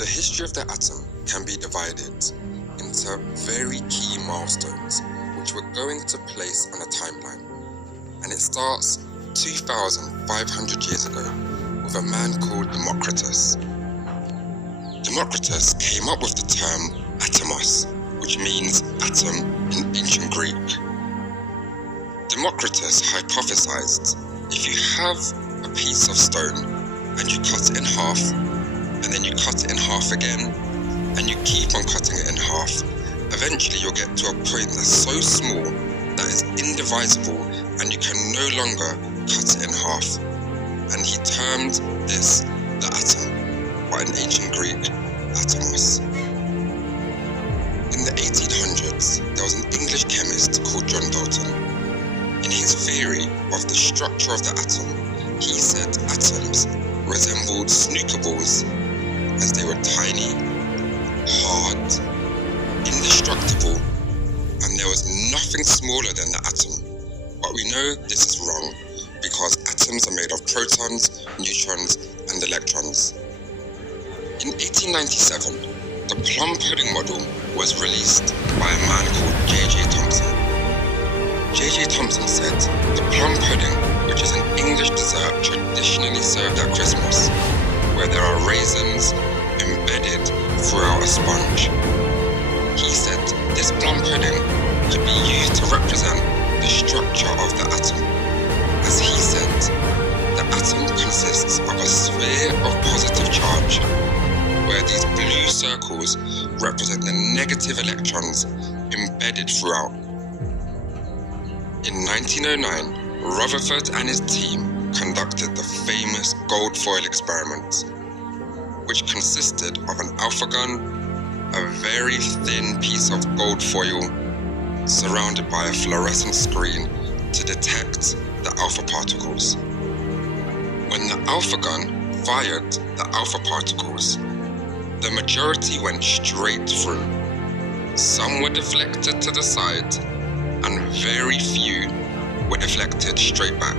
The history of the atom can be divided into very key milestones which we're going to place on a timeline. And it starts 2,500 years ago with a man called Democritus. Democritus came up with the term atomos, which means atom in ancient Greek. Democritus hypothesized if you have a piece of stone and you cut it in half, and then you cut it in half again, and you keep on cutting it in half, eventually you'll get to a point that's so small that it's indivisible and you can no longer cut it in half. And he termed this the atom, or in ancient Greek, atomos. In the 1800s, there was an English chemist called John Dalton. In his theory of the structure of the atom, he said atoms resembled snooker balls, as they were tiny, hard, indestructible, and there was nothing smaller than the atom. But we know this is wrong, because atoms are made of protons, neutrons, and electrons. In 1897, the plum pudding model was released by a man called J.J. Thomson. J.J. Thomson said the plum pudding, which is an English dessert traditionally served at Christmas, where there are raisins embedded throughout a sponge. He said this plum pudding could be used to represent the structure of the atom. As he said, the atom consists of a sphere of positive charge, where these blue circles represent the negative electrons embedded throughout. In 1909, Rutherford and his team conducted the famous gold foil experiment, which consisted of an alpha gun, a very thin piece of gold foil surrounded by a fluorescent screen to detect the alpha particles. When the alpha gun fired the alpha particles, the majority went straight through. Some were deflected to the side, and very few were deflected straight back,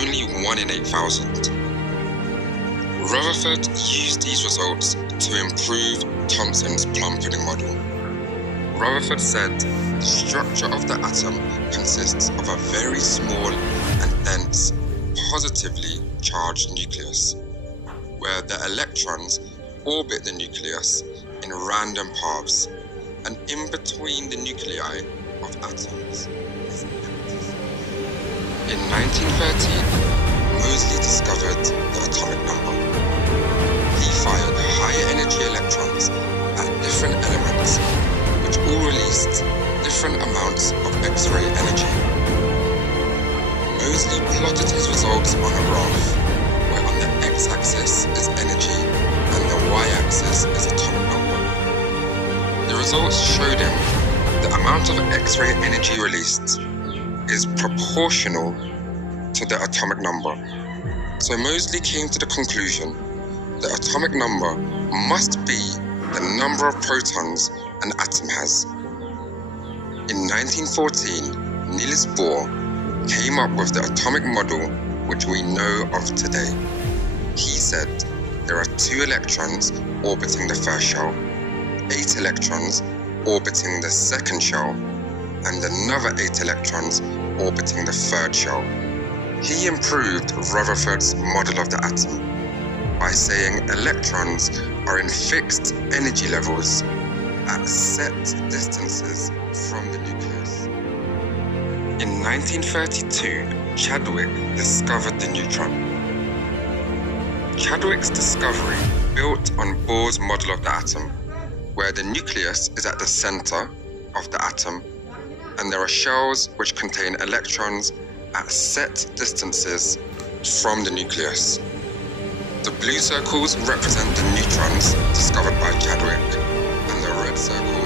only 1 in 8,000. Rutherford used these results to improve Thomson's plum pudding model. Rutherford said the structure of the atom consists of a very small and dense, positively charged nucleus, where the electrons orbit the nucleus in random paths, and in between the nuclei of atoms is empty space. In 1913, Moseley discovered the atomic number. He fired higher energy electrons at different elements, which all released different amounts of X-ray energy. Moseley plotted his results on a graph, where on the x-axis is energy and the y-axis is atomic number. The results showed him the amount of X-ray energy released is proportional to the atomic number. So Moseley came to the conclusion the atomic number must be the number of protons an atom has. In 1914, Niels Bohr came up with the atomic model which we know of today. He said there are 2 electrons orbiting the first shell, 8 electrons orbiting the second shell, and another 8 electrons orbiting the third shell. He improved Rutherford's model of the atom by saying electrons are in fixed energy levels at set distances from the nucleus. In 1932, Chadwick discovered the neutron. Chadwick's discovery built on Bohr's model of the atom, where the nucleus is at the center of the atom, and there are shells which contain electrons at set distances from the nucleus. The blue circles represent the neutrons discovered by Chadwick, and the red circles